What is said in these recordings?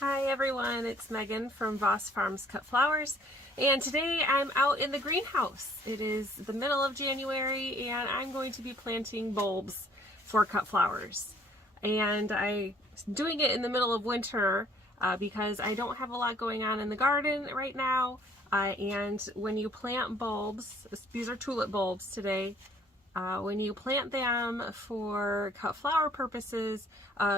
Hi everyone, it's Megan from Voss Farms Cut Flowers, and today I'm out in the greenhouse. It is the middle of January and I'm going to be planting bulbs for cut flowers. And I'm doing it in the middle of winter because I don't have a lot going on in the garden right now. And when you plant bulbs, these are tulip bulbs today, when you plant them for cut flower purposes,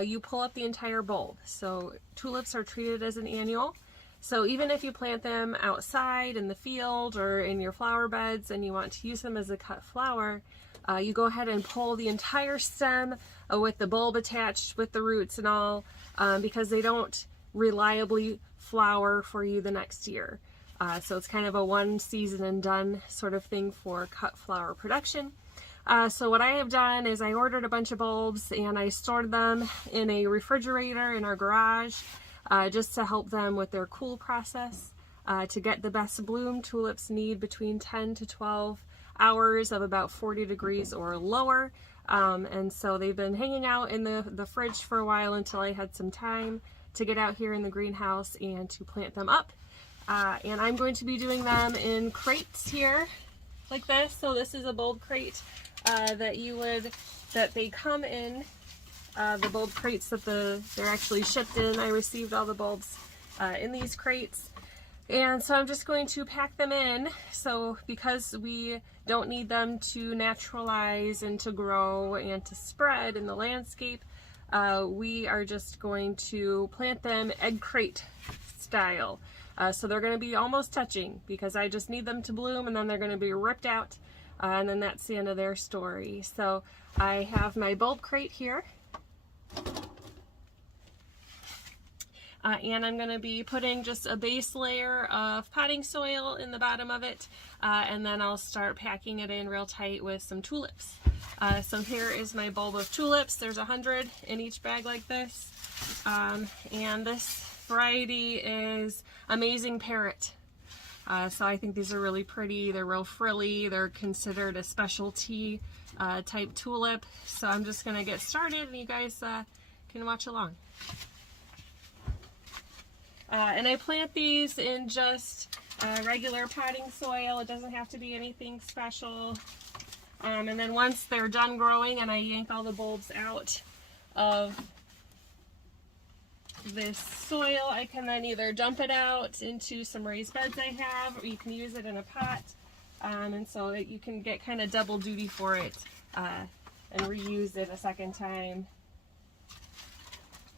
you pull up the entire bulb. So tulips are treated as an annual. So even if you plant them outside in the field or in your flower beds and you want to use them as a cut flower, you go ahead and pull the entire stem with the bulb attached with the roots and all, because they don't reliably flower for you the next year. So it's kind of a one season and done sort of thing for cut flower production. So what I have done is I ordered a bunch of bulbs and I stored them in a refrigerator in our garage just to help them with their cool process. To get the best bloom, tulips need between 10 to 12 hours of about 40 degrees or lower. And so they've been hanging out in the fridge for a while until I had some time to get out here in the greenhouse and to plant them up. And I'm going to be doing them in crates here like this. So this is a bulb crate that they come in, the bulb crates that they're actually shipped in. I received all the bulbs in these crates, and so I'm just going to pack them in. So because we don't need them to naturalize and to grow and to spread in the landscape, we are just going to plant them egg crate style. So they're going to be almost touching because I just need them to bloom, and then they're going to be ripped out. And then that's the end of their story. So I have my bulb crate here. And I'm going to be putting just a base layer of potting soil in the bottom of it. And then I'll start packing it in real tight with some tulips. So here is my bulb of tulips. There's 100 in each bag like this. And this variety is Amazing Parrot. So I think these are really pretty. They're real frilly. They're considered a specialty type tulip. So I'm just going to get started and you guys can watch along. And I plant these in just regular potting soil. It doesn't have to be anything special. And then once they're done growing and I yank all the bulbs out of this soil, I can then either dump it out into some raised beds I have, or you can use it in a pot, and so that you can get kind of double duty for it and reuse it a second time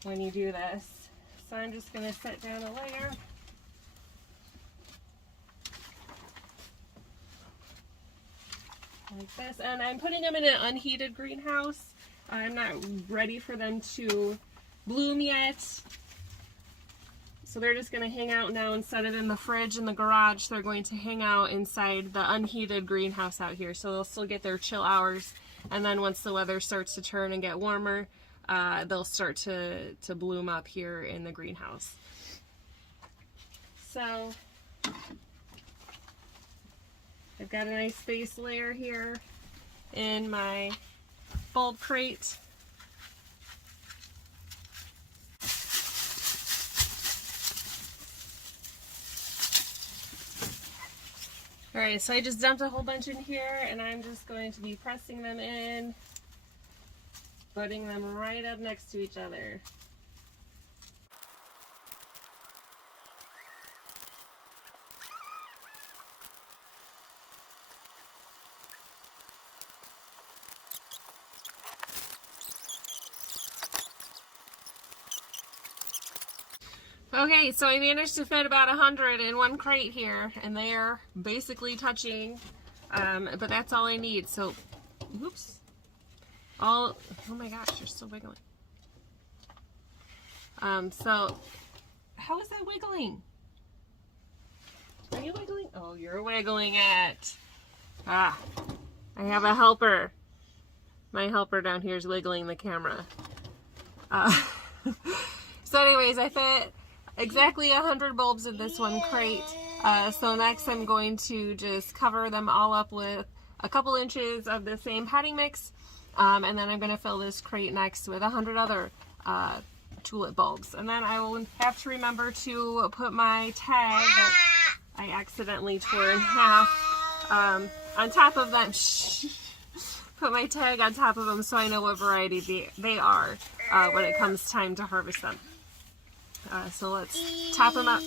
when you do this. So I'm just going to set down a layer. Like this, and I'm putting them in an unheated greenhouse. I'm not ready for them to bloom yet, so they're just going to hang out now. Instead of in the fridge in the garage, they're going to hang out inside the unheated greenhouse out here, so they'll still get their chill hours, and then once the weather starts to turn and get warmer, they'll start to bloom up here in the greenhouse. So I've got a nice base layer here in my bulb crate. Alright, so I just dumped a whole bunch in here and I'm just going to be pressing them in, putting them right up next to each other. Okay, so I managed to fit about 100 in one crate here, and they are basically touching, but that's all I need. So, oops, oh my gosh, you're still wiggling. So, how is that wiggling? Are you wiggling? Oh, you're wiggling it. I have a helper. My helper down here is wiggling the camera. So anyways, I fit exactly 100 bulbs in this one crate. So next I'm going to just cover them all up with a couple inches of the same potting mix, and then I'm going to fill this crate next with 100 other tulip bulbs. And then I will have to remember to put my tag that I accidentally tore in half on top of them. Put my tag on top of them so I know what variety they are when it comes time to harvest them. So let's top them up.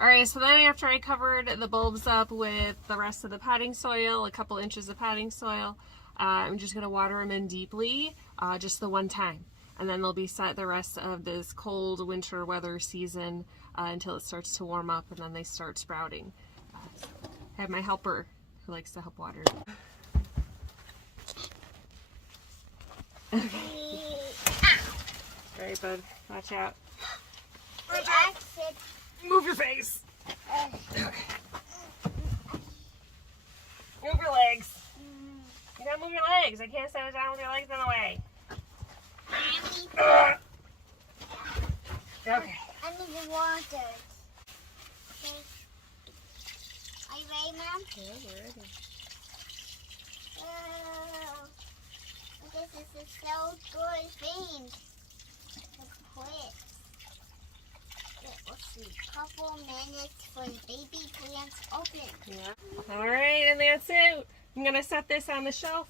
Alright, so then after I covered the bulbs up with the rest of the potting soil, a couple inches of potting soil, I'm just going to water them in deeply, just the one time. And then they'll be set the rest of this cold winter weather season until it starts to warm up and then they start sprouting. So I have my helper who likes to help water. Okay. Alright, bud, watch out. Move your face. Okay. Move your legs. You gotta move your legs. I can't set it down with your legs in the way. Okay. I need the water. Okay. Are you ready, Mom? Yeah, we're ready. Oh, this is so good thing. The clips. Let's see, couple minutes for the baby plants open. Yeah. Alright, and that's it. I'm going to set this on the shelf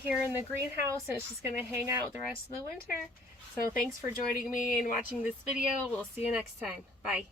here in the greenhouse, and it's just going to hang out the rest of the winter. So thanks for joining me and watching this video. We'll see you next time. Bye.